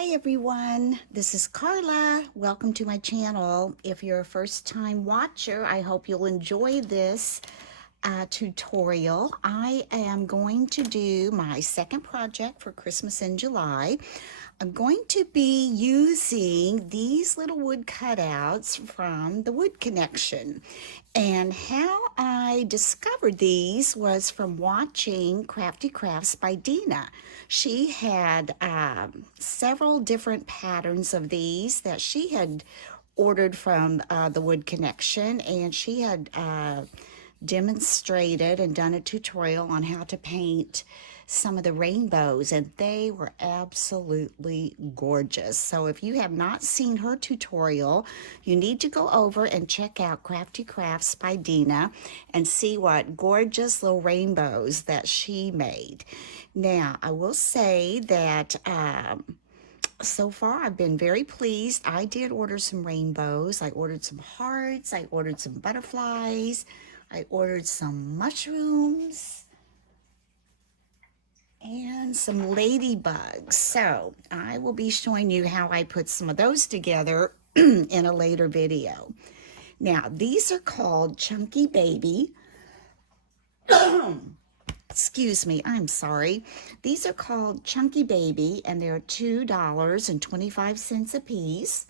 Hi everyone, this is Carla. Welcome to my channel. If you're a first-time watcher, I hope you'll enjoy this tutorial. I am going to do my second project for Christmas in July. I'm going to be using these little wood cutouts from the Wood Connection. And how I discovered these was from watching Crafty Crafts by Dina. She had several different patterns of these that she had ordered from the Wood Connection, and she had demonstrated and done a tutorial on how to paint some of the rainbows, and they were absolutely gorgeous. So if you have not seen her tutorial, you need to go over and check out Crafty Crafts by Dina and see what gorgeous little rainbows that she made. Now, I will say that so far I've been very pleased. I did order some rainbows. I ordered some hearts. I ordered some butterflies. I ordered some mushrooms and some ladybugs. So I will be showing you how I put some of those together in a later video. Now, these are called Chunky Baby. Excuse me, I'm sorry. These are called Chunky Baby, and they're $2.25 a piece.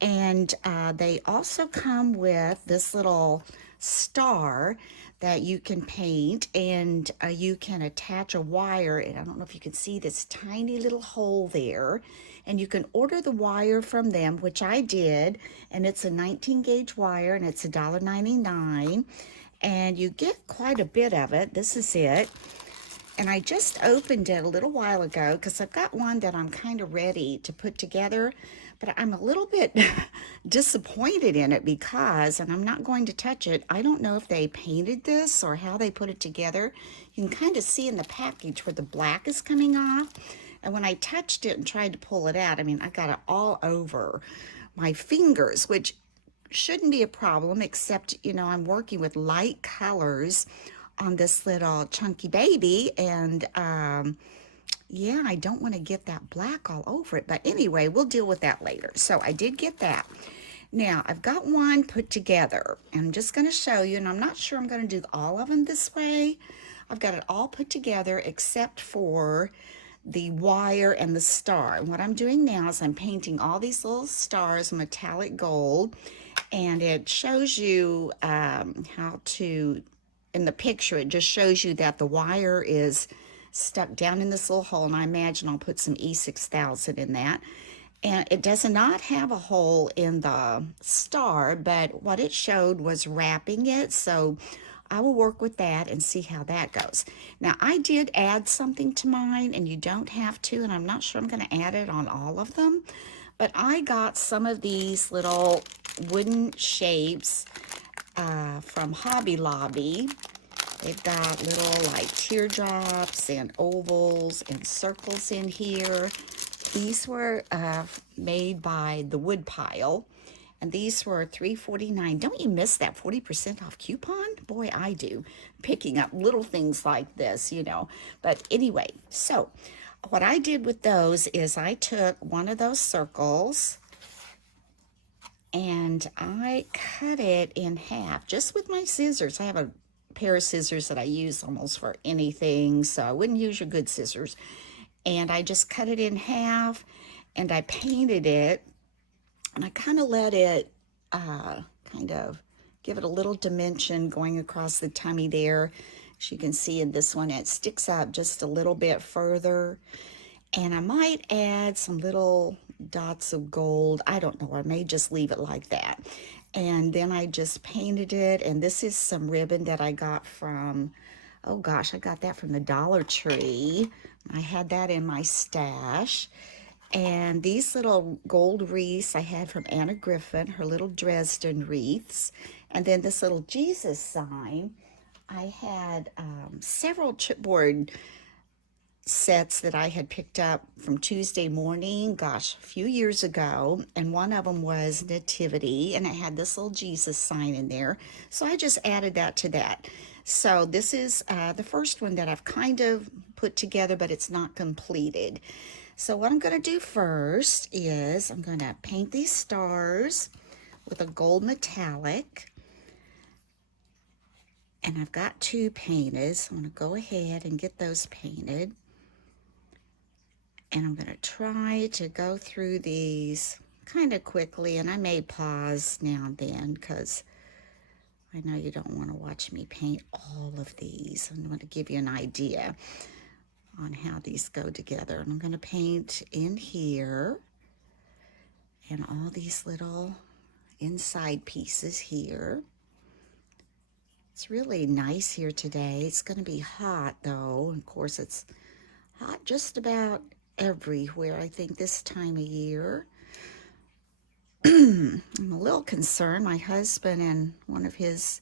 And they also come with this little star that you can paint, and you can attach a wire, and I don't know if you can see this tiny little hole there, and you can order the wire from them, which I did, and it's a 19 gauge wire, and it's $1.99, and you get quite a bit of it. This is it. And I just opened it a little while ago because I've got one that I'm kind of ready to put together, but I'm a little bit disappointed in it because, and I'm not going to touch it, I don't know if they painted this or how they put it together. You can kind of see in the package where the black is coming off. And when I touched it and tried to pull it out, I mean, I got it all over my fingers, which shouldn't be a problem, except, you know, I'm working with light colors on this little Chunky Baby, and yeah, I don't want to get that black all over it, but anyway, we'll deal with that later. So I did get that. Now I've got one put together, and I'm just going to show you, and I'm not sure I'm going to do all of them this way. I've got it all put together except for the wire and the star. And what I'm doing now is I'm painting all these little stars metallic gold, and it shows you how to, in the picture, it just shows you that the wire is stuck down in this little hole, and I imagine I'll put some E6000 in that. And it does not have a hole in the star, but what it showed was wrapping it, so I will work with that and see how that goes. Now, I did add something to mine, and you don't have to, and I'm not sure I'm going to add it on all of them, but I got some of these little wooden shapes from Hobby Lobby. They've got little like teardrops and ovals and circles in here. These were made by the Woodpile, and these were $3.49. Don't you miss that 40% off coupon? Boy, I do. Picking up little things like this, you know. But anyway, so what I did with those is I took one of those circles and I cut it in half just with my scissors. I have a pair of scissors that I use almost for anything, so I wouldn't use your good scissors. And I just cut it in half, and I painted it, and I kind of let it kind of give it a little dimension going across the tummy there. As you can see in this one, it sticks up just a little bit further. And I might add some little dots of gold. I don't know, I may just leave it like that. And then I just painted it, and this is some ribbon that I got from, oh gosh, I got that from the Dollar Tree. I had that in my stash. And these little gold wreaths I had from Anna Griffin, her little Dresden wreaths. And then this little Jesus sign. I had several chipboard sets that I had picked up from Tuesday Morning, gosh, a few years ago, and one of them was Nativity, and it had this little Jesus sign in there, so I just added that to that. So this is the first one that I've kind of put together, but it's not completed. So what I'm going to do first is I'm going to paint these stars with a gold metallic. And I've got two painted, so I'm going to go ahead and get those painted. And I'm going to try to go through these kind of quickly, and I may pause now and then because I know you don't want to watch me paint all of these. I'm going to give you an idea on how these go together. And I'm going to paint in here and all these little inside pieces here. It's really nice here today. It's going to be hot though. Of course, it's hot just about everywhere, I think, this time of year. I'm a little concerned. My husband and one of his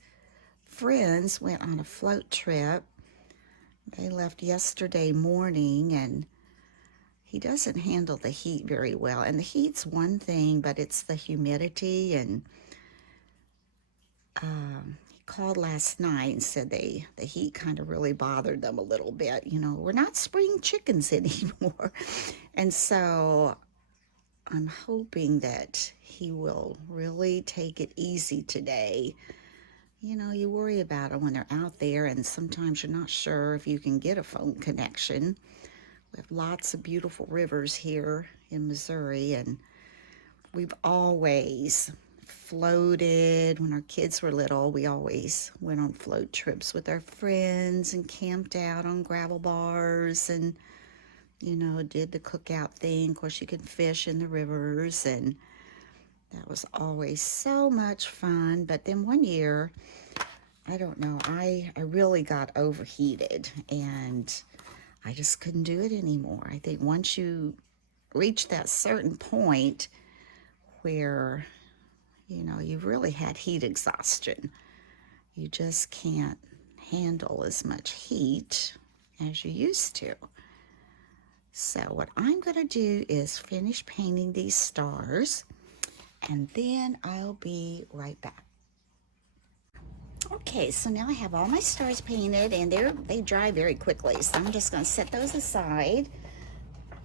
friends went on a float trip. They left yesterday morning, and he doesn't handle the heat very well. And the heat's one thing, but it's the humidity. And he called last night and said the heat kind of really bothered them a little bit. You know, we're not spring chickens anymore. And so I'm hoping that he will really take it easy today. You know, you worry about it when they're out there, and sometimes you're not sure if you can get a phone connection. We have lots of beautiful rivers here in Missouri, and we've always floated. When our kids were little, we always went on float trips with our friends and camped out on gravel bars and, you know, did the cookout thing. Of course, you can fish in the rivers, and that was always so much fun. But then one year, I don't know, I really got overheated, and I just couldn't do it anymore. I think once you reach that certain point where, you know, you've really had heat exhaustion, you just can't handle as much heat as you used to. So what I'm going to do is finish painting these stars, and then I'll be right back. Okay, so now I have all my stars painted, and they dry very quickly, so I'm just going to set those aside.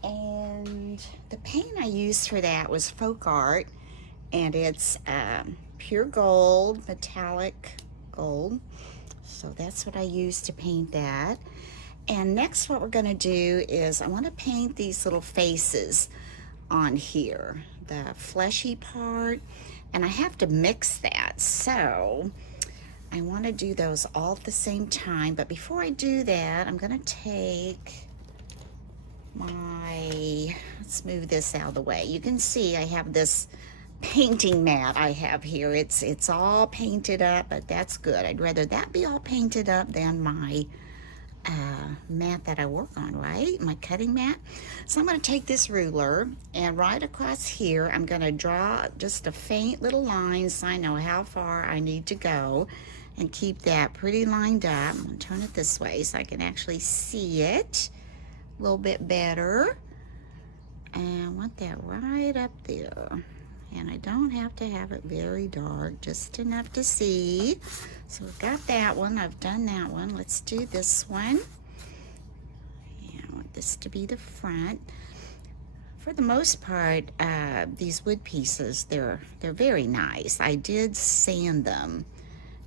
And the paint I used for that was Folk Art, and it's pure gold, metallic gold. So that's what I used to paint that. And next what we're going to do is I want to paint these little faces on here, the fleshy part, and I have to mix that. So I want to do those all at the same time, but before I do that, I'm going to take let's move this out of the way. You can see I have this painting mat I have here. It's all painted up, but that's good. I'd rather that be all painted up than my mat that I work on, right? My cutting mat. So I'm going to take this ruler, and right across here I'm going to draw just a faint little line so I know how far I need to go, and keep that pretty lined up. I'm going to turn it this way so I can actually see it a little bit better. And I want that right up there. And I don't have to have it very dark, just enough to see. So we've got that one. I've done that one. Let's do this one. Yeah, I want this to be the front. For the most part, these wood pieces, they're very nice. I did sand them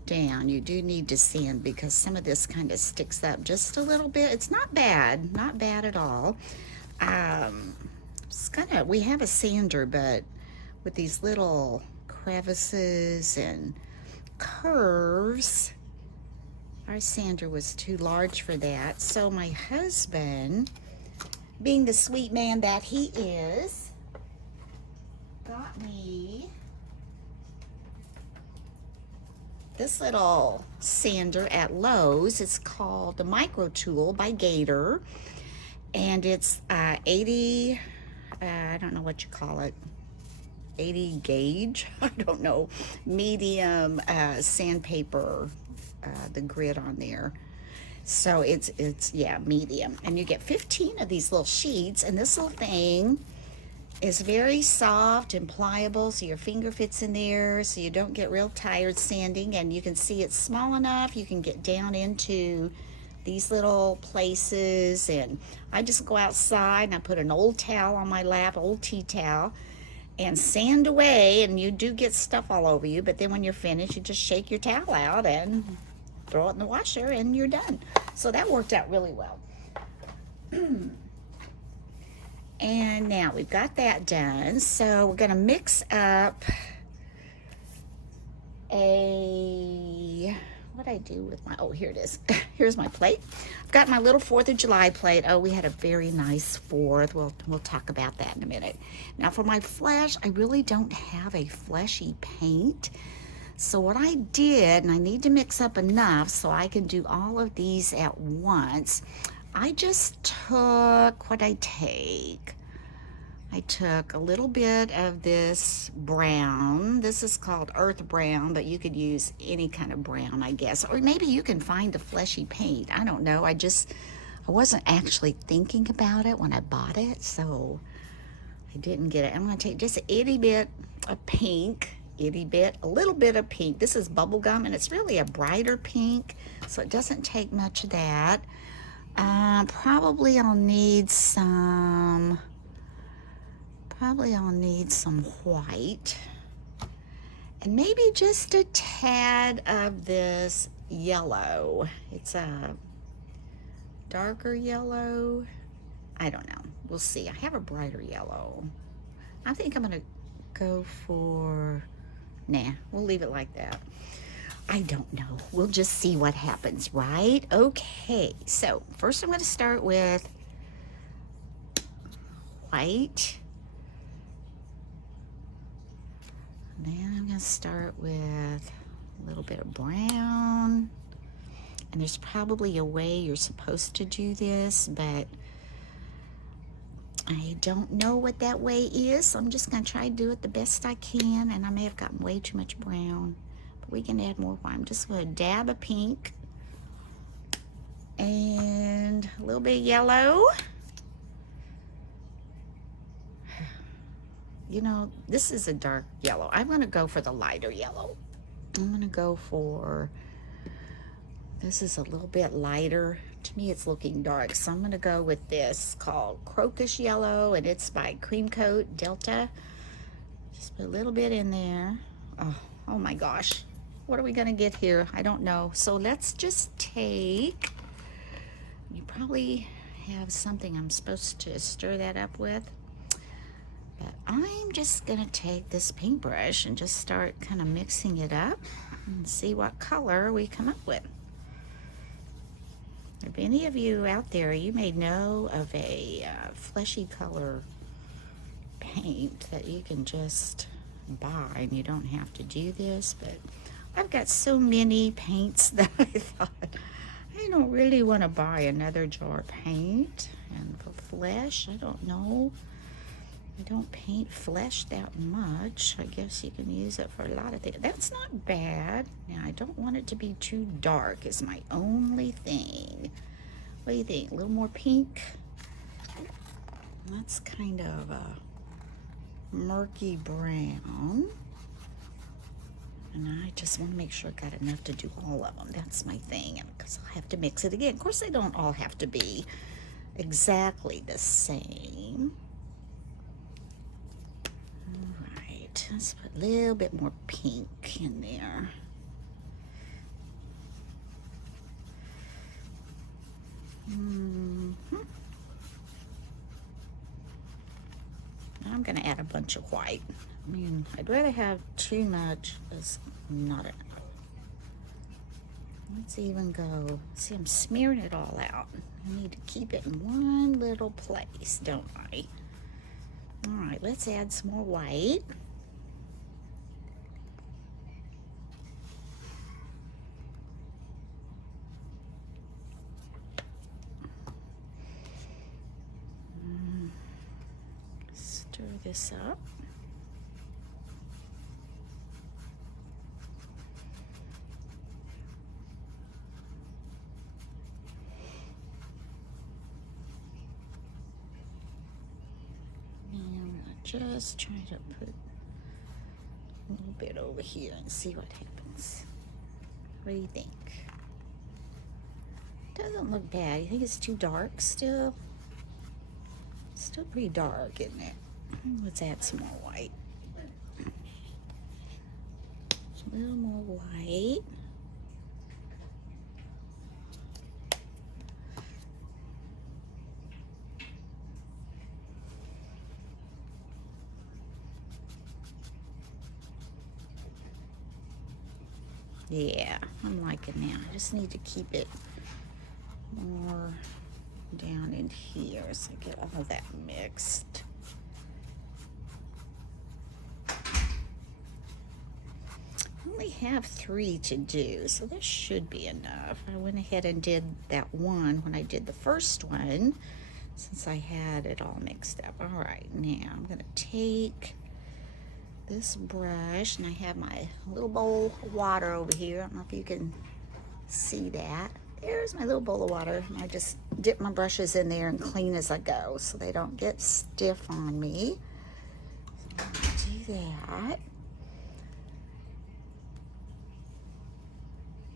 down. You do need to sand because some of this kind of sticks up just a little bit. It's not bad, not bad at all. We have a sander, but with these little crevices and curves, our sander was too large for that. So my husband, being the sweet man that he is, got me this little sander at Lowe's. It's called the Micro Tool by Gator, and it's 80, I don't know what you call it, 80 gauge, I don't know, medium sandpaper, the grit on there. So it's yeah, medium. And you get 15 of these little sheets, and this little thing is very soft and pliable, so your finger fits in there so you don't get real tired sanding, and you can see it's small enough you can get down into these little places. And I just go outside and I put an old towel on my lap, old tea towel, and sand away, and you do get stuff all over you, but then when you're finished you just shake your towel out and throw it in the washer and you're done. So that worked out really well. And now we've got that done, so we're going to mix up what I do with my, oh, here it is. Here's my plate. I've got my little 4th of July plate. Oh, we had a very nice 4th. We'll talk about that in a minute. Now for my flesh, I really don't have a fleshy paint. So what I did, and I need to mix up enough so I can do all of these at once, I just took, what I take? I took a little bit of this brown. This is called earth brown, but you could use any kind of brown, I guess. Or maybe you can find a fleshy paint. I don't know. I wasn't actually thinking about it when I bought it, so I didn't get it. I'm going to take just an itty bit of pink, a little bit of pink. This is bubblegum, and it's really a brighter pink, so it doesn't take much of that. Probably I'll need some white, and maybe just a tad of this yellow. It's a darker yellow. I don't know. We'll see. I have a brighter yellow. I think I'm going to go for, nah, we'll leave it like that. I don't know. We'll just see what happens, right? Okay, so first I'm going to start with white. Then I'm going to start with a little bit of brown. And there's probably a way you're supposed to do this, but I don't know what that way is. So I'm just going to try to do it the best I can. And I may have gotten way too much brown, but we can add more white. I'm just going to dab of pink and a little bit of yellow. You know, this is a dark yellow. I'm going to go for the lighter yellow. I'm going to go for, this is a little bit lighter. To me, it's looking dark. So I'm going to go with this called Crocus Yellow, and it's by Cream Coat Delta. Just put a little bit in there. Oh my gosh. What are we going to get here? I don't know. So let's just take, you probably have something I'm supposed to stir that up with. But I'm just going to take this paintbrush and just start kind of mixing it up and see what color we come up with. If any of you out there, you may know of a fleshy color paint that you can just buy, and you don't have to do this, but I've got so many paints that I thought I don't really want to buy another jar of paint. And for flesh, I don't know. I don't paint flesh that much. I guess you can use it for a lot of things. That's not bad. Now, I don't want it to be too dark is my only thing. What do you think? A little more pink? That's kind of a murky brown. And I just want to make sure I got enough to do all of them. That's my thing, because I'll have to mix it again. Of course, they don't all have to be exactly the same. Let's put a little bit more pink in there. I'm going to add a bunch of white. I mean, I'd rather have too much as not enough. Let's even go, see, I'm smearing it all out. I need to keep it in one little place, don't I? All right, let's add some more white. Stir this up. And I'm going just try to put a little bit over here and see what happens. What do you think? Doesn't look bad. You think it's too dark still? Still pretty dark, isn't it? Let's add some more white. A little more white. Yeah, I'm liking that. I just need to keep it more down in here so I get all of that mixed. I only have 3 to do, so this should be enough. I went ahead and did that one when I did the first one, since I had it all mixed up. All right, now I'm gonna take this brush, and I have my little bowl of water over here. I don't know if you can see that. There's my little bowl of water. I just dip my brushes in there and clean as I go so they don't get stiff on me. So I'm gonna do that.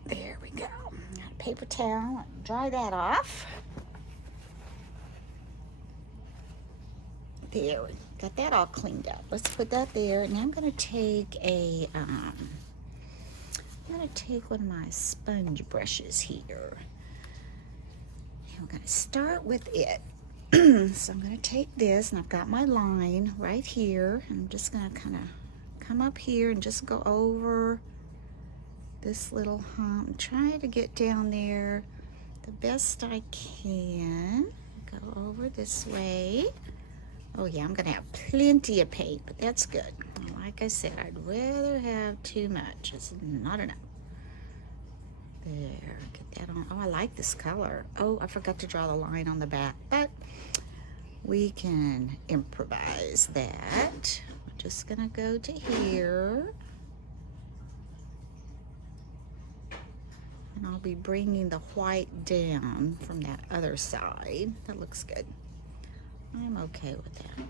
There we go. Got a paper towel and dry that off. There, we got that all cleaned up. Let's put that there. Now I'm gonna take one of my sponge brushes here. And we're gonna start with it. So I'm gonna take this, and I've got my line right here. I'm just gonna kind of come up here and just go over this little hump and try to get down there the best I can. Go over this way. Oh yeah, I'm gonna have plenty of paint, but that's good. Like I said, I'd rather have too much. It's not enough. There, get that on. Oh, I like this color. Oh, I forgot to draw the line on the back, but we can improvise that. We're just gonna go to here. And I'll be bringing the white down from that other side. That looks good. I'm okay with that.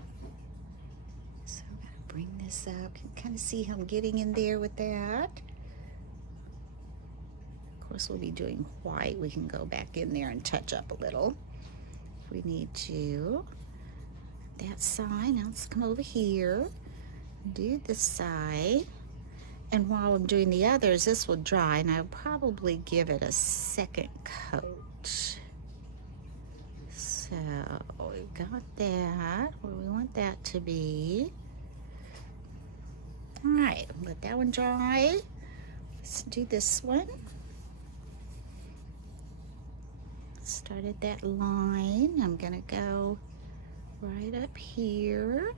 So I'm gonna bring this up. You can kind of see how I'm getting in there with that. Of course, we'll be doing white. We can go back in there and touch up a little if we need to. That side. Now let's come over here. Do this side. And while I'm doing the others, this will dry, and I'll probably give it a second coat. So we've got that where we want that to be. All right, let that one dry. Let's do this one. Started that line. I'm gonna go right up here.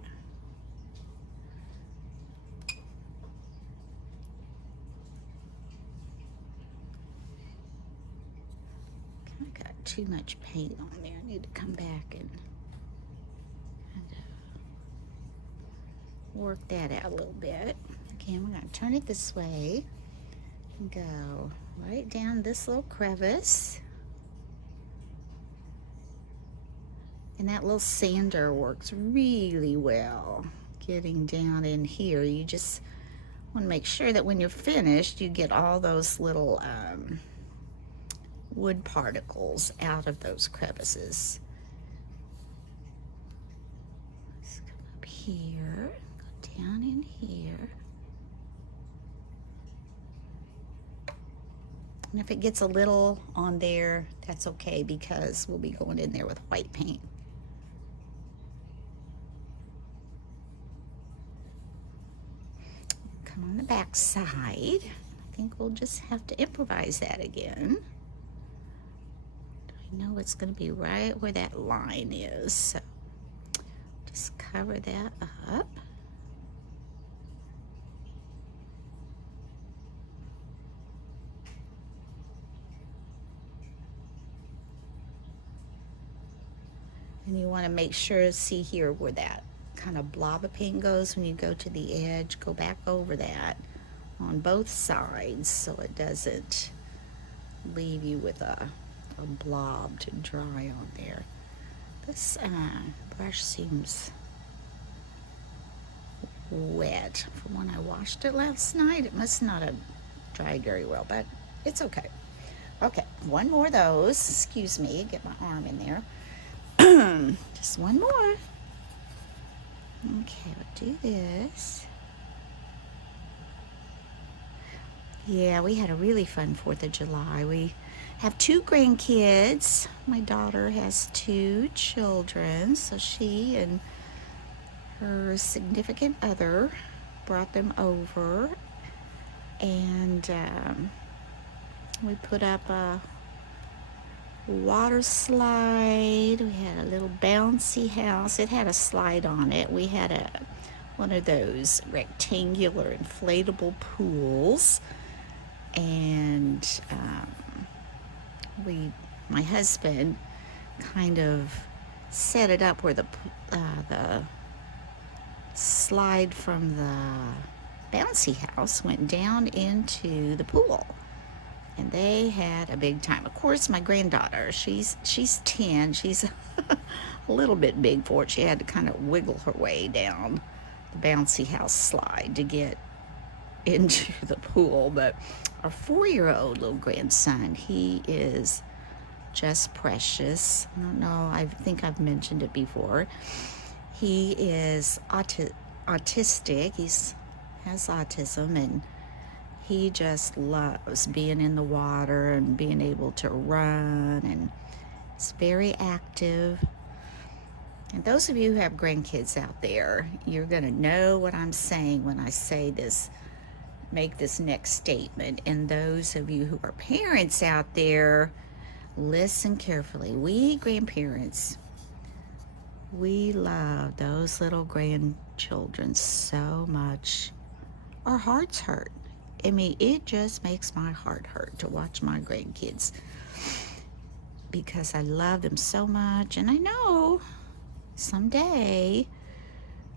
I got too much paint on there. I need to come back and work that out a little bit. Okay, we're gonna turn it this way and go right down this little crevice. And that little sander works really well getting down in here. You just want to make sure that when you're finished, you get all those little wood particles out of those crevices. Let's come up here, go down in here. And if it gets a little on there, that's okay, because we'll be going in there with white paint. Come on the back side. I think we'll just have to improvise that again. I know it's going to be right where that line is, so just cover that up. And you want to make sure, see here where that kind of blob of paint goes when you go to the edge, go back over that on both sides so it doesn't leave you with a blob to dry on there. This brush seems wet. From when I washed it last night, it must not have dried very well, but it's okay. Okay, one more of those. Excuse me, get my arm in there. Just one more. Okay, we'll do this. Yeah, we had a really fun 4th of July. We have 2 grandkids. My daughter has 2 children, so she and her significant other brought them over, and we put up a water slide. We had a little bouncy house. It had a slide on it. We had one of those rectangular inflatable pools, and my husband kind of set it up where the slide from the bouncy house went down into the pool, and they had a big time. Of course, my granddaughter, she's 10. She's a little bit big for it. She had to kind of wiggle her way down the bouncy house slide to get into the pool. But our 4-year-old little grandson, he is just precious. I don't know, I think I've mentioned it before. He is autistic. He has autism, and he just loves being in the water and being able to run, and he's very active. And those of you who have grandkids out there, you're going to know what I'm saying when I say this, make this next statement. And those of you who are parents out there, listen carefully. We grandparents, we love those little grandchildren so much. Our hearts hurt. I mean, it just makes my heart hurt to watch my grandkids, because I love them so much, and I know someday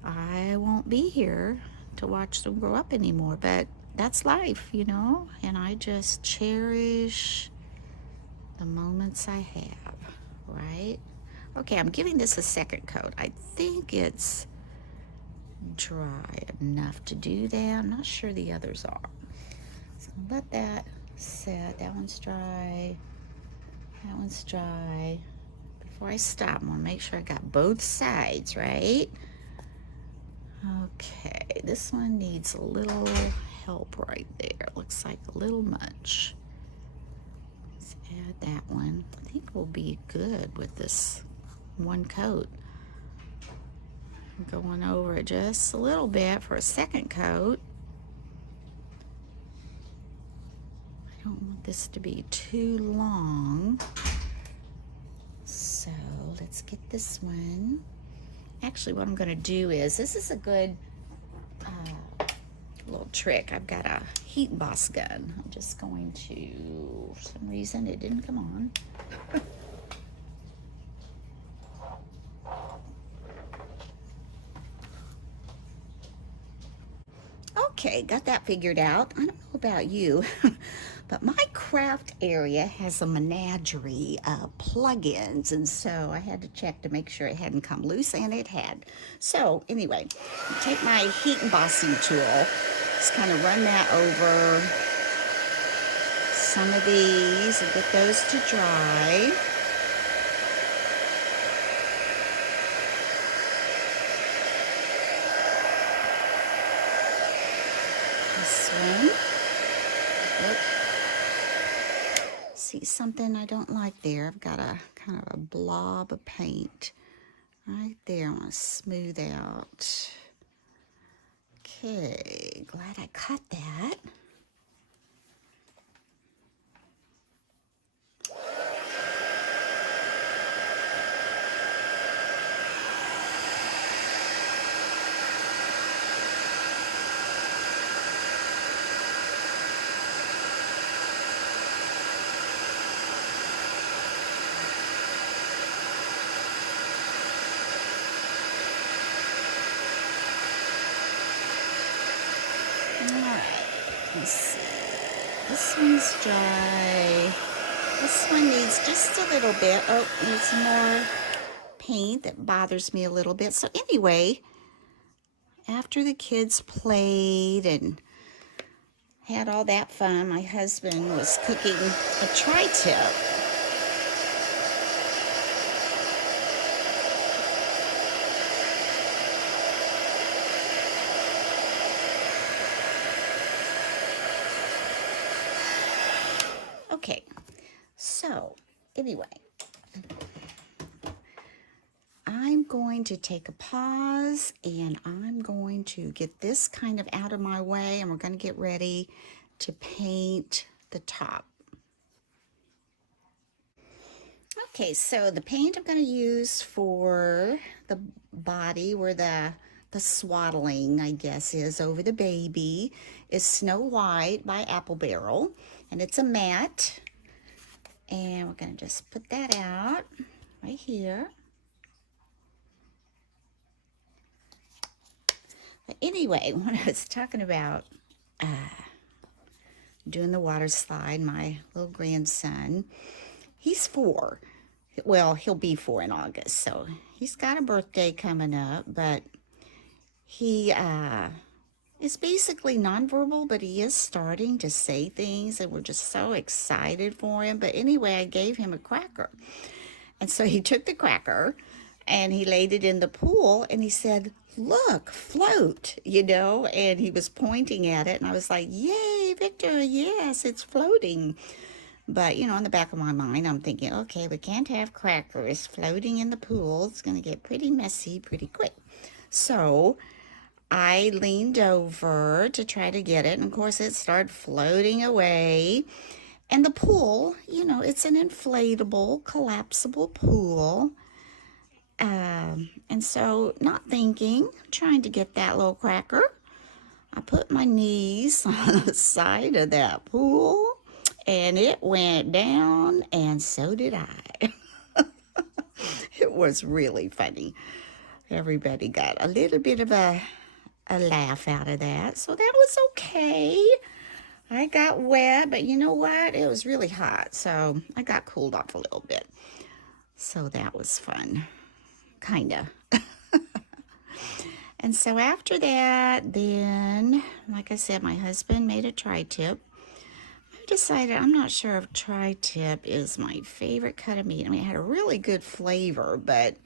I won't be here to watch them grow up anymore, but that's life, and I just cherish the moments I have, right? Okay, I'm giving this a second coat. I think it's dry enough to do that. I'm not sure the others are. So let that set. That one's dry. That one's dry. Before I stop, I'm going to make sure I got both sides, right? Okay, this one needs a little help right there. Looks like a little much. Let's add that one. I think we'll be good with this one coat. I'm going over it just a little bit for a second coat. I don't want this to be too long. So let's get this one. Actually, what I'm going to do is, this is a good little trick. I've got a heat emboss gun. I'm just going to, for some reason, it didn't come on. Okay, got that figured out. I don't know about you, but my craft area has a menagerie of plugins, and so I had to check to make sure it hadn't come loose, and it had. So anyway, take my heat embossing tool, just kind of run that over some of these and get those to dry. This one. Look. See something I don't like there? I've got a kind of a blob of paint right there. I want to smooth out. Okay, glad I cut that. Let's see. This one's dry. This one needs just a little bit. Oh, needs some more paint. That bothers me a little bit. So anyway, after the kids played and had all that fun, my husband was cooking a tri-tip. Okay, so anyway, I'm going to take a pause and I'm going to get this kind of out of my way, and we're going to get ready to paint the top. Okay, so the paint I'm going to use for the body, where the swaddling, I guess, is over the baby, is Snow White by Apple Barrel, and it's a matte. And we're going to just put that out right here. But anyway, when I was talking about doing the water slide, my little grandson, he's 4. Well, he'll be 4 in August, so he's got a birthday coming up, but he is basically nonverbal, but he is starting to say things, and we're just so excited for him. But anyway, I gave him a cracker. And so he took the cracker and he laid it in the pool and he said, "Look, float," and he was pointing at it. And I was like, "Yay, Victor, yes, it's floating." But, in the back of my mind, I'm thinking, okay, we can't have crackers floating in the pool. It's going to get pretty messy pretty quick. So I leaned over to try to get it. And of course, it started floating away. And the pool, it's an inflatable, collapsible pool. And so, not thinking, trying to get that little cracker, I put my knees on the side of that pool, and it went down, and so did I. It was really funny. Everybody got a little bit of a laugh out of that, so that was okay. I got wet, but you know what? It was really hot, so I got cooled off a little bit. So that was fun, kind of. And so after that, then, like I said, my husband made a tri-tip. I decided, I'm not sure if tri-tip is my favorite cut of meat. I mean, it had a really good flavor, but,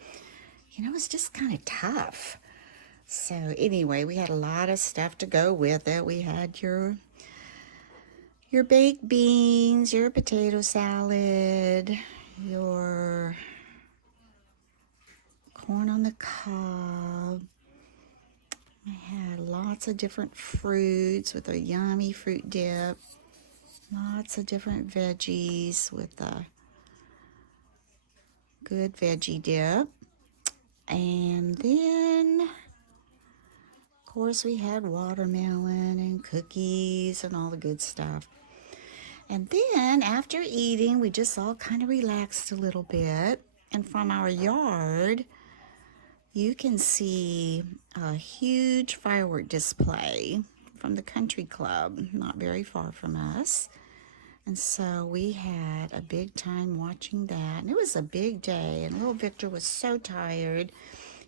it's just kind of tough. So anyway, we had a lot of stuff to go with it. We had your baked beans, your potato salad, your corn on the cob. I had lots of different fruits with a yummy fruit dip. Lots of different veggies with a good veggie dip. And then, of course, we had watermelon and cookies and all the good stuff. And then, after eating, we just all kind of relaxed a little bit. And from our yard, you can see a huge firework display from the country club, not very far from us. And so we had a big time watching that. And it was a big day, and little Victor was so tired.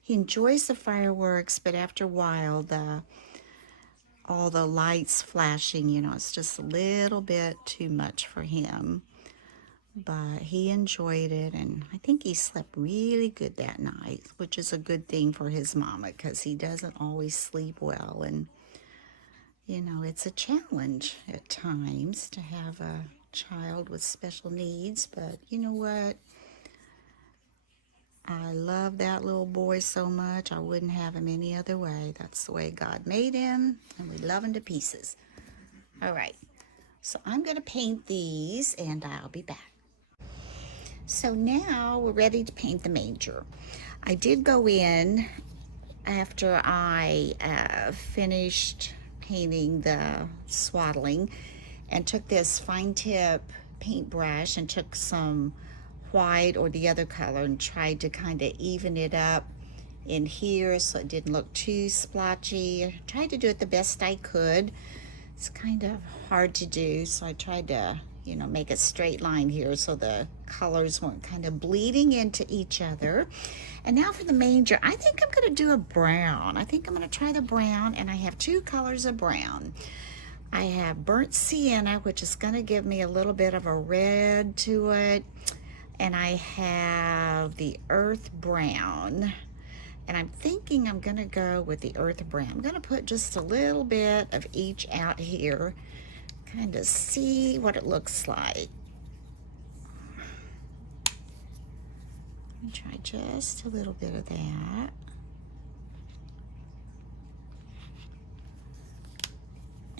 He enjoys the fireworks, but after a while, all the lights flashing, it's just a little bit too much for him. But he enjoyed it, and I think he slept really good that night, which is a good thing for his mama, because he doesn't always sleep well. And, it's a challenge at times to have a child with special needs. But you know what? I love that little boy so much, I wouldn't have him any other way. That's the way God made him, and we love him to pieces. All right, so I'm going to paint these, and I'll be back. So now we're ready to paint the manger. I did go in after I finished painting the swaddling and took this fine tip paintbrush and took some white or the other color and tried to kind of even it up in here so it didn't look too splotchy. I tried to do it the best I could. It's kind of hard to do, so I tried to you know, make a straight line here so the colors weren't kind of bleeding into each other. And now for the manger, I think I'm going to do a brown. I think I'm going to try the brown, and I have two colors of brown. I have burnt sienna, which is going to give me a little bit of a red to it, and I have the earth brown. And I'm thinking I'm going to go with the earth brown. I'm going to put just a little bit of each out here, kind of see what it looks like. Try just a little bit of that.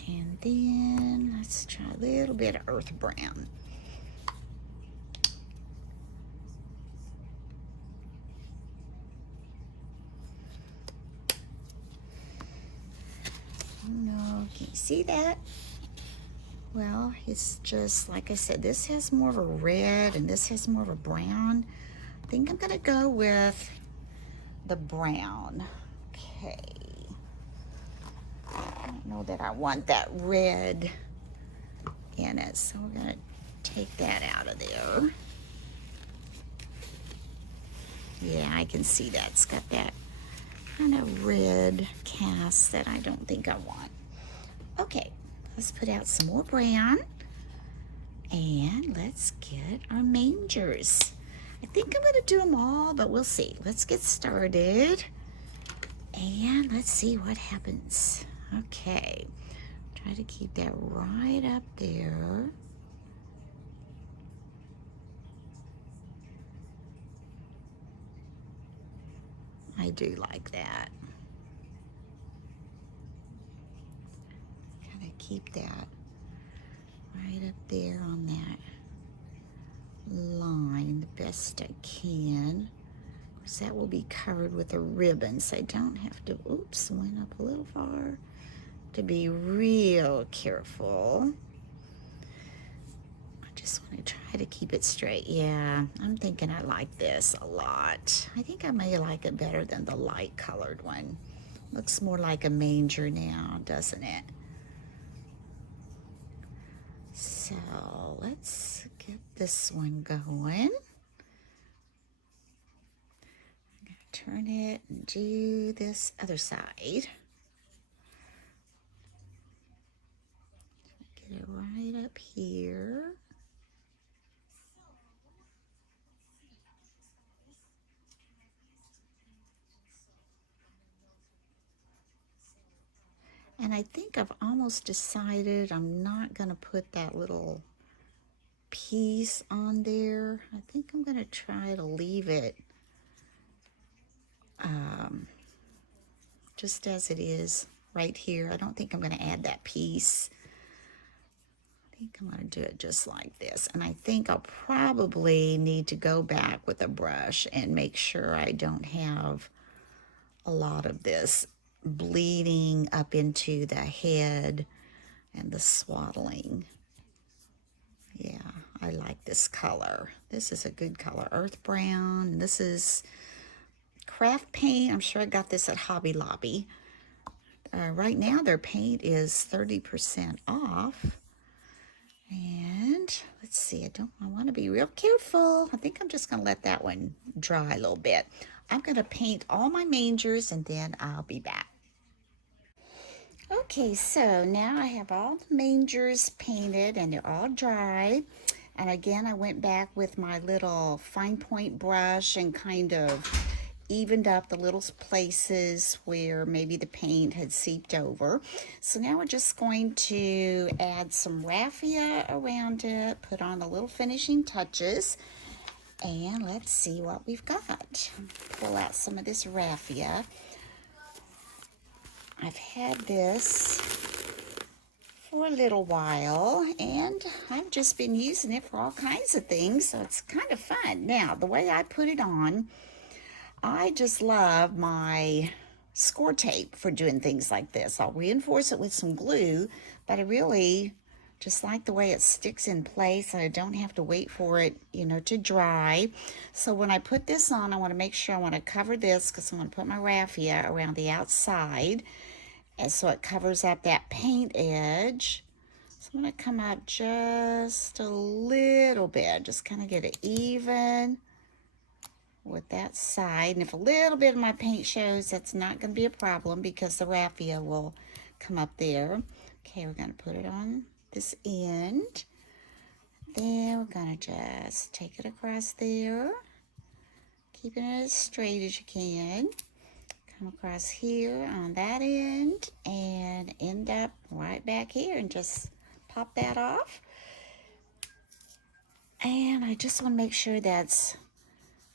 And then let's try a little bit of earth brown. No, can you see that? Well, it's just, like I said, this has more of a red and this has more of a brown. I think I'm gonna go with the brown. Okay. I don't know that I want that red in it, so we're gonna take that out of there. Yeah, I can see that. It's got that kind of red cast that I don't think I want. Okay, let's put out some more brown. And let's get our mangers. I think I'm gonna do them all, but we'll see. Let's get started. And let's see what happens. Okay, try to keep that right up there. I do like that. Kind of keep that right up there on that line the best I can. Of course, that will be covered with a ribbon, so I don't have to, oops, went up a little far, to be real careful. I just want to try to keep it straight. Yeah, I'm thinking I like this a lot. I think I may like it better than the light colored one. Looks more like a manger now, doesn't it? So let's get this one going. I'm going to turn it and do this other side. Get it right up here. And I think I've almost decided I'm not going to put that little piece on there. I think I'm going to try to leave it just as it is right here. I don't think I'm going to add that piece. I think I'm going to do it just like this. And I think I'll probably need to go back with a brush and make sure I don't have a lot of this bleeding up into the head and the swaddling. Yeah, I like this color. This is a good color, earth brown. This is craft paint. I'm sure I got this at Hobby Lobby. Right now their paint is 30% off. And let's see, I want to be real careful. I think I'm just going to let that one dry a little bit. I'm going to paint all my mangers and then I'll be back. Okay, so now I have all the mangers painted and they're all dry. And again, I went back with my little fine point brush and kind of evened up the little places where maybe the paint had seeped over. So now we're just going to add some raffia around it, put on the little finishing touches, and let's see what we've got. Pull out some of this raffia. I've had this for a little while and I've just been using it for all kinds of things, so it's kind of fun. Now, the way I put it on, I just love my score tape for doing things like this. I'll reinforce it with some glue, but I really just like the way it sticks in place and I don't have to wait for it, you know, to dry. So when I put this on, I want to make sure I want to cover this because I'm going to put my raffia around the outside, and so it covers up that paint edge So I'm going to come up just a little bit, just kind of get it even with that side. And if a little bit of my paint shows, that's not going to be a problem because the raffia will come up there. Okay, we're going to put it on this end. Then we're going to just take it across there, keeping it as straight as you can. Come across here on that end and end up right back here and just pop that off. And I just want to make sure that's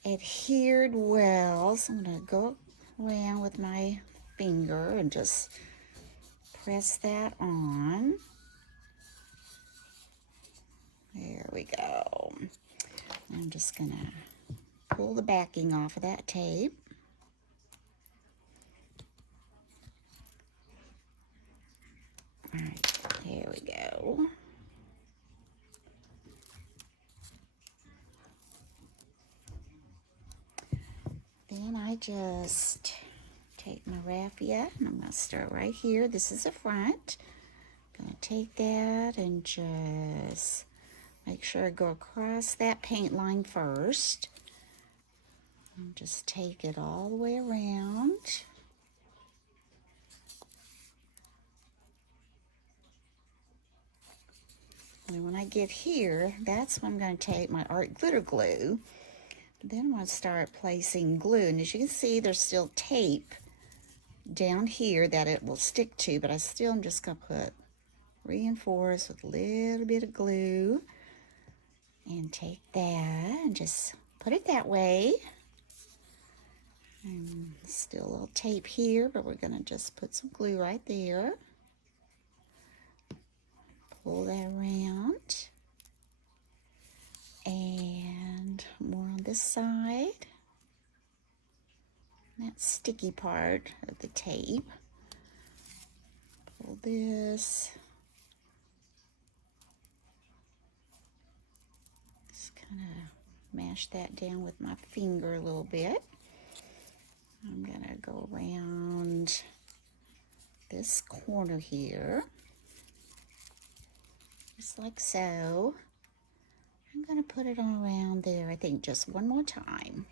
adhered well. So I'm going to go around with my finger and just press that on. There we go. I'm just going to pull the backing off of that tape. All right, there we go. Then I just take my raffia and I'm going to start right here. This is the front. I'm going to take that and just make sure I go across that paint line first. And just take it all the way around. And when I get here, that's when I'm going to take my art glitter glue. Then I'm going to start placing glue. And as you can see, there's still tape down here that it will stick to, but I still am just going to put reinforce with a little bit of glue. And take that and just put it that way. And still a little tape here, but we're going to just put some glue right there. Pull that around. And more on this side. That sticky part of the tape. Pull this. Just kind of mash that down with my finger a little bit. I'm going to go around this corner here. Just like so. I'm going to put it on around there, I think, just one more time.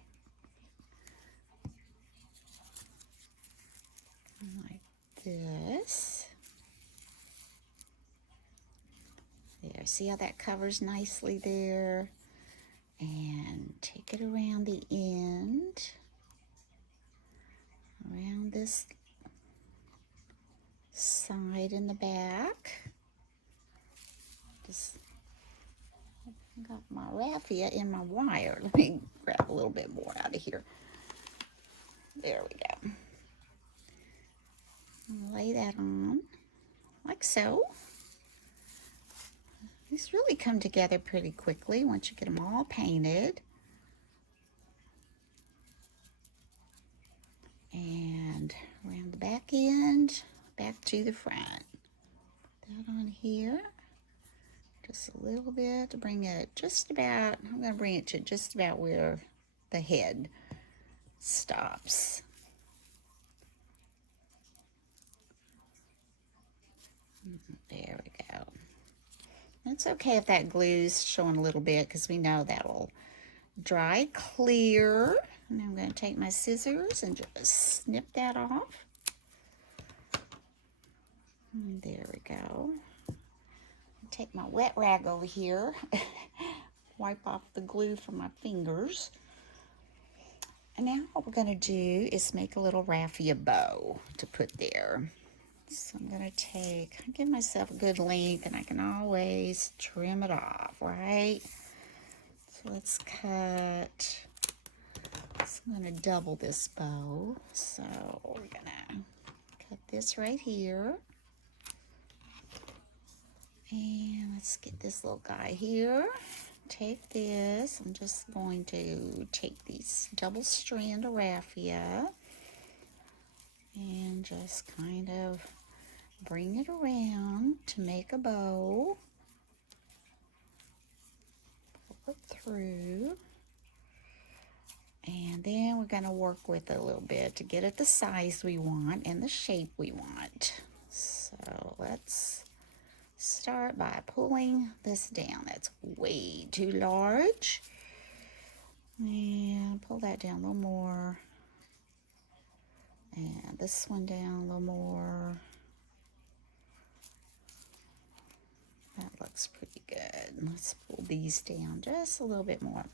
Like this. There, see how that covers nicely there? And take it around the end. Around this side in the back. Just got my raffia in my wire. Let me grab a little bit more out of here. There we go. Lay that on like so. These really come together pretty quickly once you get them all painted. And around the back end, back to the front. Put that on here. Just a little bit to bring it just about, I'm going to bring it to just about where the head stops. There we go. It's okay if that glue's showing a little bit because we know that'll dry clear. And I'm going to take my scissors and just snip that off. And there we go. Take my wet rag over here, wipe off the glue from my fingers. And now what we're going to do is make a little raffia bow to put there. So I'm going to give myself a good length, and I can always trim it off, right? So let's cut. So I'm going to double this bow. So we're going to cut this right here. And let's get this little guy here. Take this. I'm just going to take these double strand of raffia and just kind of bring it around to make a bow. Pull it through. And then we're going to work with it a little bit to get it the size we want and the shape we want. So let's start by pulling this down. That's way too large. And pull that down a little more. And this one down a little more. That looks pretty good. Let's pull these down just a little bit more.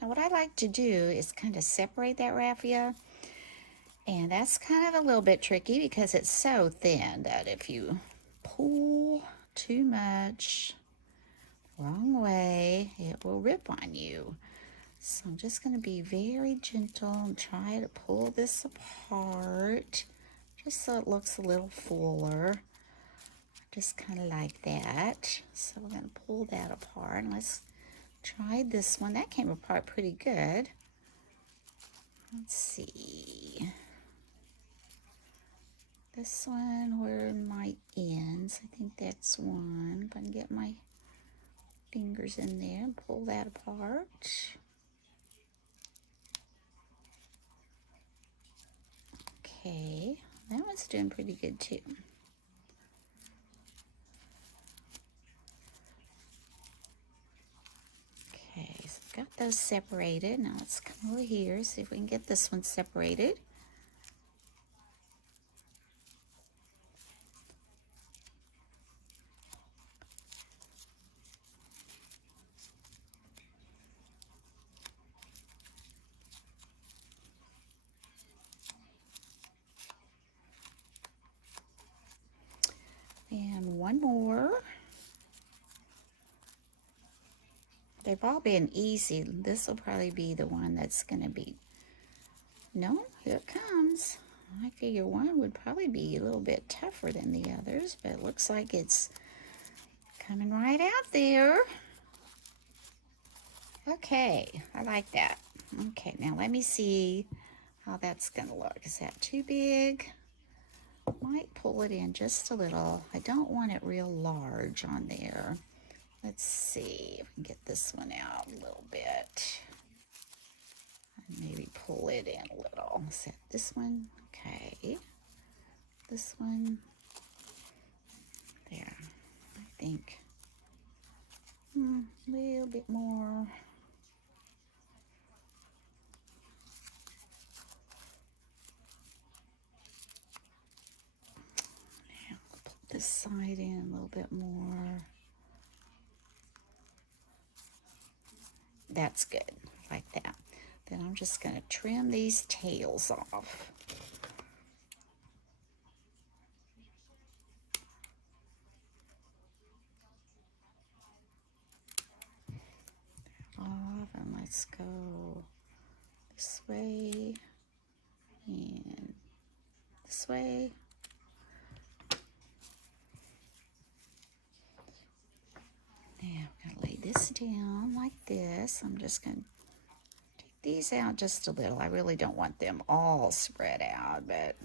Now what I like to do is kind of separate that raffia. And that's kind of a little bit tricky because it's so thin that if you pull too much the wrong way, it will rip on you. So I'm just going to be very gentle and try to pull this apart just so it looks a little fuller. Just kind of like that. So we're going to pull that apart. And let's try this one. That came apart pretty good. Let's see. This one, where are my ends? I think that's one. If I can get my fingers in there and pull that apart. Okay, that one's doing pretty good too. Okay, so I've got those separated. Now let's come over here, see if we can get this one separated. And one more. They've all been easy. This will probably be the one that's going to be... No, here it comes. I figure one would probably be a little bit tougher than the others, but it looks like it's coming right out there. Okay, I like that. Okay, now let me see how that's going to look. Is that too big? Might pull it in just a little. I don't want it real large on there. Let's see if we can get this one out a little bit. Maybe pull it in a little. Is that this one? Okay. This one. There. I think a little bit more. Now put this side in a little bit more. That's good, like that. Then I'm just going to trim these tails off. And let's go this way and this way. Now I'm going to lay this down like this. I'm just going to take these out just a little. I really don't want them all spread out, but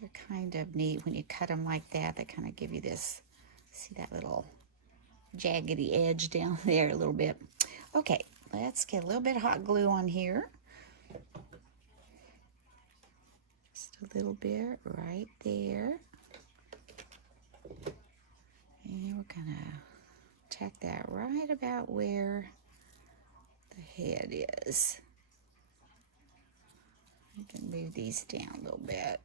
they're kind of neat when you cut them like that. They kind of give you this, see that little jaggedy edge down there a little bit. Okay, let's get a little bit of hot glue on here. Just a little bit right there. And we're gonna tack that right about where the head is. You can move these down a little bit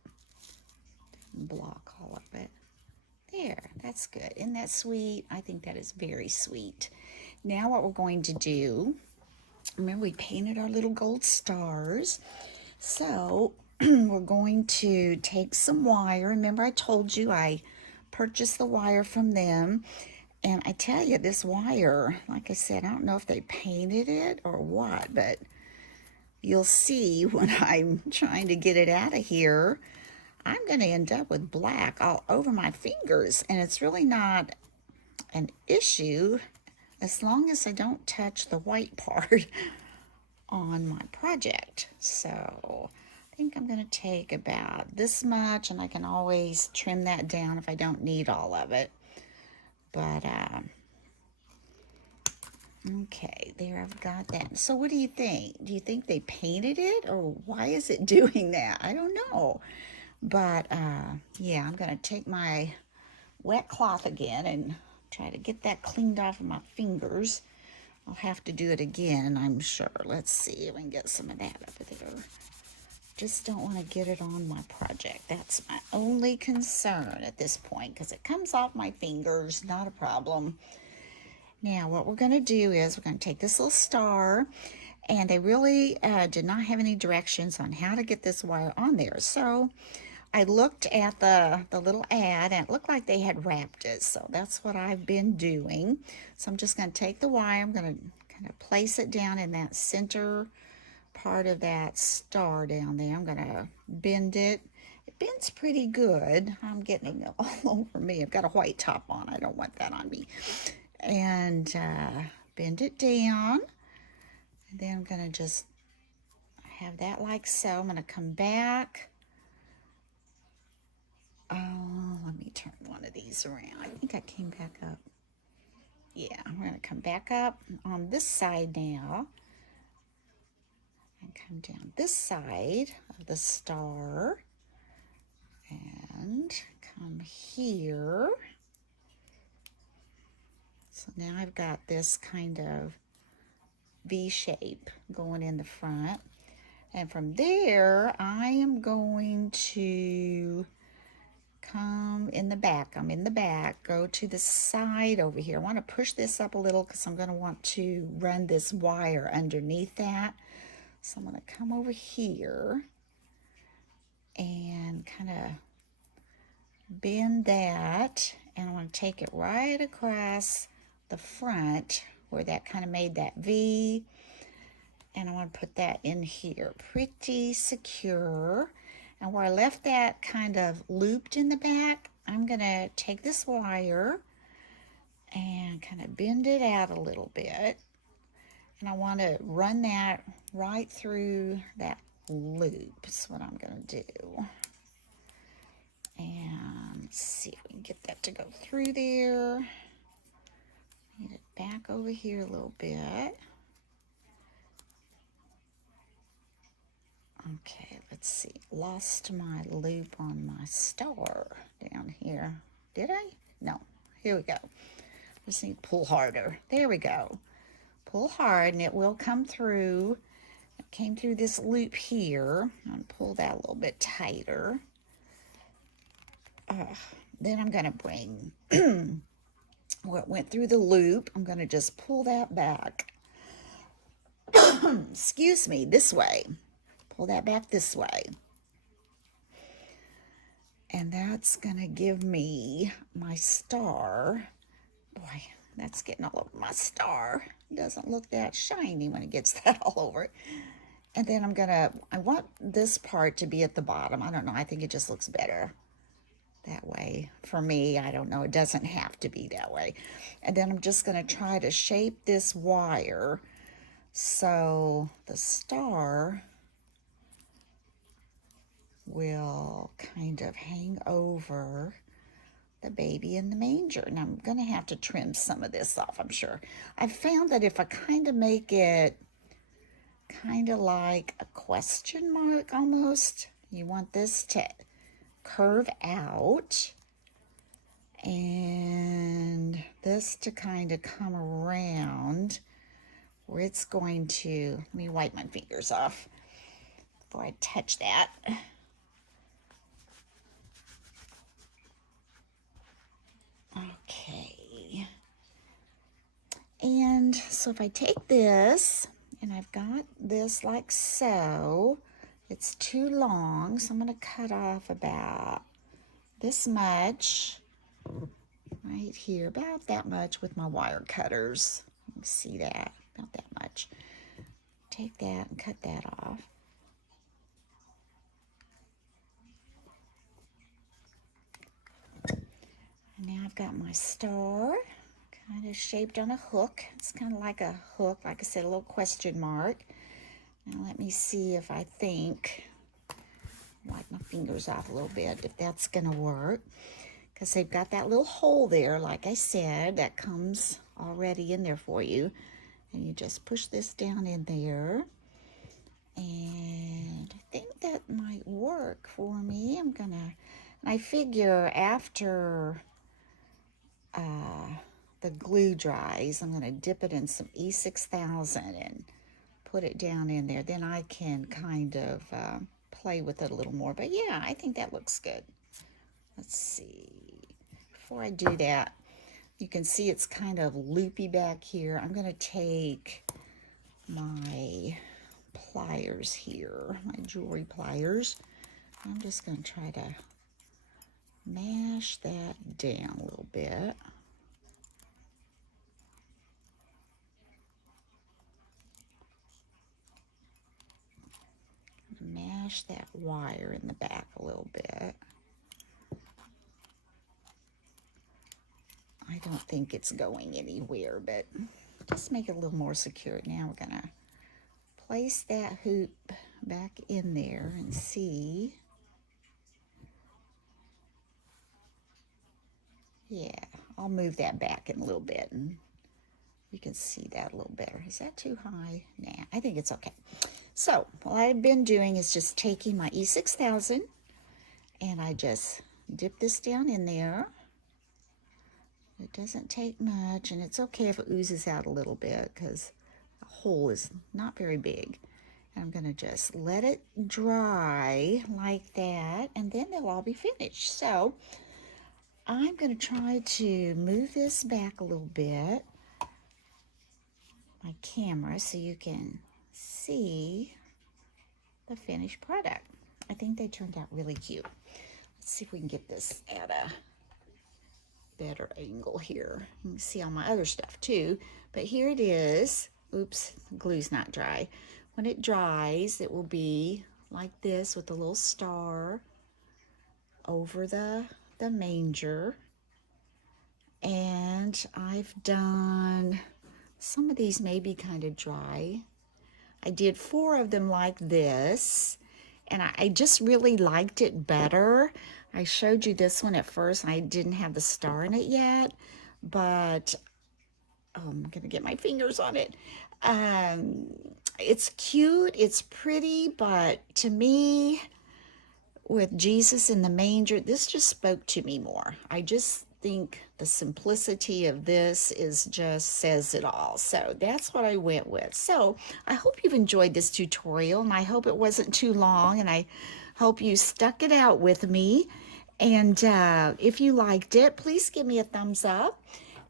and block all of it. There, that's good. Isn't that sweet? I think that is very sweet. Now what we're going to do, remember we painted our little gold stars. So we're going to take some wire. Remember I told you I purchased the wire from them. And I tell you, this wire, like I said, I don't know if they painted it or what, but you'll see when I'm trying to get it out of here, I'm going to end up with black all over my fingers. And it's really not an issue as long as I don't touch the white part on my project. So I think I'm going to take about this much, and I can always trim that down if I don't need all of it. But, okay, there, I've got that. So what do you think? Do you think they painted it, or why is it doing that? I don't know. But, yeah, I'm going to take my wet cloth again and try to get that cleaned off of my fingers. I'll have to do it again, I'm sure. Let's see if we can get some of that over there. Just don't want to get it on my project. That's my only concern at this point, because it comes off my fingers, not a problem. Now what we're going to do is we're going to take this little star, and they really did not have any directions on how to get this wire on there. So I looked at the little ad, and it looked like they had wrapped it. So that's what I've been doing. So I'm just going to take the wire. I'm going to kind of place it down in that center part of that star down there. I'm going to bend it. It bends pretty good. I'm getting it all over me. I've got a white top on. I don't want that on me. And bend it down. And then I'm going to just have that like so. I'm going to come back. Oh, let me turn one of these around. I think I came back up. Yeah, I'm going to come back up on this side now. And come down this side of the star. And come here. So now I've got this kind of V shape going in the front. And from there, I am going to come in the back. I'm in the back. Go to the side over here. I want to push this up a little because I'm going to want to run this wire underneath that. So I'm going to come over here and kind of bend that. And I want to take it right across the front where that kind of made that V. And I want to put that in here. Pretty secure. And where I left that kind of looped in the back, I'm going to take this wire and kind of bend it out a little bit. And I want to run that right through that loop. That's what I'm going to do. And let's see if we can get that to go through there. Need it back over here a little bit. Okay, let's see. Lost my loop on my star down here. Did I? No. Here we go. Just need to pull harder. There we go. Pull hard and it will come through. It came through this loop here. I'm going to pull that a little bit tighter. Then I'm going to bring what went through the loop. I'm going to just pull that back. Excuse me, this way. Pull that back this way. And that's going to give me my star. Boy, that's getting all over my star. It doesn't look that shiny when it gets that all over it. And then I want this part to be at the bottom. I don't know, I think it just looks better that way. For me, I don't know, it doesn't have to be that way. And then I'm just going to try to shape this wire so the star will kind of hang over the baby in the manger. And I'm going to have to trim some of this off, I'm sure. I've found that if I kind of make it kind of like a question mark almost, you want this to curve out and this to kind of come around where it's going to, let me wipe my fingers off before I touch that. Okay. And so if I take this, and I've got this like so, it's too long, so I'm going to cut off about this much right here, about that much with my wire cutters. You can see that, about that much. Take that and cut that off. And now I've got my star kind of shaped on a hook. It's kind of like a hook, like I said, a little question mark. Now let me see if I think, wipe my fingers off a little bit, if that's going to work. Because they've got that little hole there, like I said, that comes already in there for you. And you just push this down in there. And I think that might work for me. I figure after the glue dries, I'm going to dip it in some E6000 and put it down in there. Then I can kind of play with it a little more. But yeah, I think that looks good. Let's see. Before I do that, you can see it's kind of loopy back here. I'm going to take my pliers here, my jewelry pliers. I'm just going to try to mash that down a little bit. Mash that wire in the back a little bit. I don't think it's going anywhere, but just make it a little more secure. Now we're going to place that hoop back in there and see. Yeah, I'll move that back in a little bit and you can see that a little better. Is that too high? Nah, I think it's okay. So what I've been doing is just taking my E6000 and I just dip this down in there. It doesn't take much, and it's okay if it oozes out a little bit because the hole is not very big. And I'm going to just let it dry like that, and then they'll all be finished. So I'm going to try to move this back a little bit, my camera, so you can see the finished product. I think they turned out really cute. Let's see if we can get this at a better angle here. You can see all my other stuff too, but here it is. Oops, the glue's not dry. When it dries, it will be like this with a little star over the manger. And I've done, some of these may be kind of dry. I did 4 of them like this, and I just really liked it better. I showed you this one at first, and I didn't have the star in it yet, but I'm going to get my fingers on it. It's cute, it's pretty, but to me, with Jesus in the manger, this just spoke to me more. I just think the simplicity of this is just says it all. So that's what I went with. So I hope you've enjoyed this tutorial, and I hope it wasn't too long, and I hope you stuck it out with me. And if you liked it, please give me a thumbs up.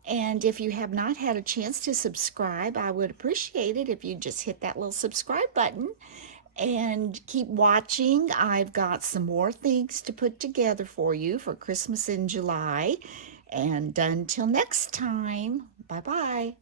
And if you have not had a chance to subscribe, I would appreciate it if you just hit that little subscribe button and keep watching. I've got some more things to put together for you for Christmas in July. And until next time, bye-bye.